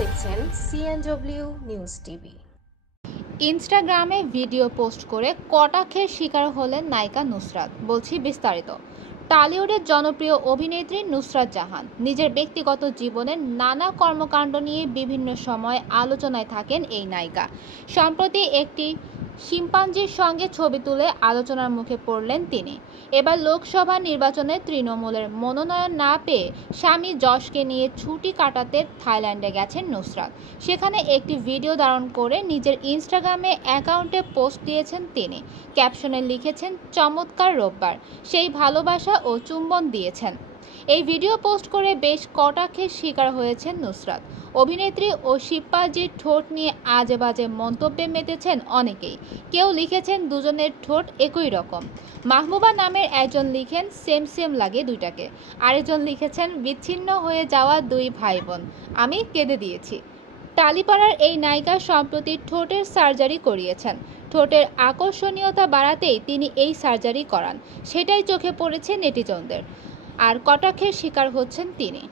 দেখছেন CNW news TV. ইনস্টাগ্রামে video post করে কটাক্ষের শিকার হলেন নায়িকা নুসরাত। বলছি বিস্তারিত। টলিউডের জনপ্রিয় অভিনেত্রী নুসরাত জাহান নিজের ব্যক্তিগত জীবনের নানা কর্মকাণ্ড নিয়ে বিভিন্ন সময় আলোচনায় থাকেন এই নায়িকা। সম্প্রতি একটি শিম্পাঞ্জির সঙ্গে ছবি তুলে আলোচনার মুখে পড়লেন তিনি। এবার লোকসভা নির্বাচনে তৃণমূলের মনোনয়ন না পেয়ে স্বামী যশকে নিয়ে ছুটি কাটাতে থাইল্যান্ডে গেছেন নুসরাত। সেখানে একটি ভিডিও ধারণ করে নিজের ইনস্টাগ্রামে অ্যাকাউন্টে পোস্ট দিয়েছেন তিনি। ক্যাপশনে লিখেছেন, চমৎকার রোববার, সেই ভালোবাসা ও চুম্বন দিয়েছেন। এই ভিডিও পোস্ট করে বেশ কটাক্ষের শিকার হয়েছেন নুসরাত। অভিনেত্রী ও শিপ্পাজির ঠোঁট নিয়ে আজে বাজে মন্তব্যে মেতেছেন অনেকেই। কেউ লিখেছেন দুজনের ঠোঁট একই রকম। মাহবুবা নামের একজন লিখেন, সেম সেম লাগে দুইটাকে। আরেকজন লিখেছেন, বিচ্ছিন্ন হয়ে যাওয়া দুই ভাই বোন, আমি কেঁদে দিয়েছি। টালিপাড়ার এই নায়িকা সম্প্রতি ঠোঁটের সার্জারি করিয়েছেন। ঠোঁটের আকর্ষণীয়তা বাড়াতেই তিনি এই সার্জারি করান। সেটাই চোখে পড়েছে নেটিজনদের। আর কটাক্ষের শিকার হচ্ছেন তিনি।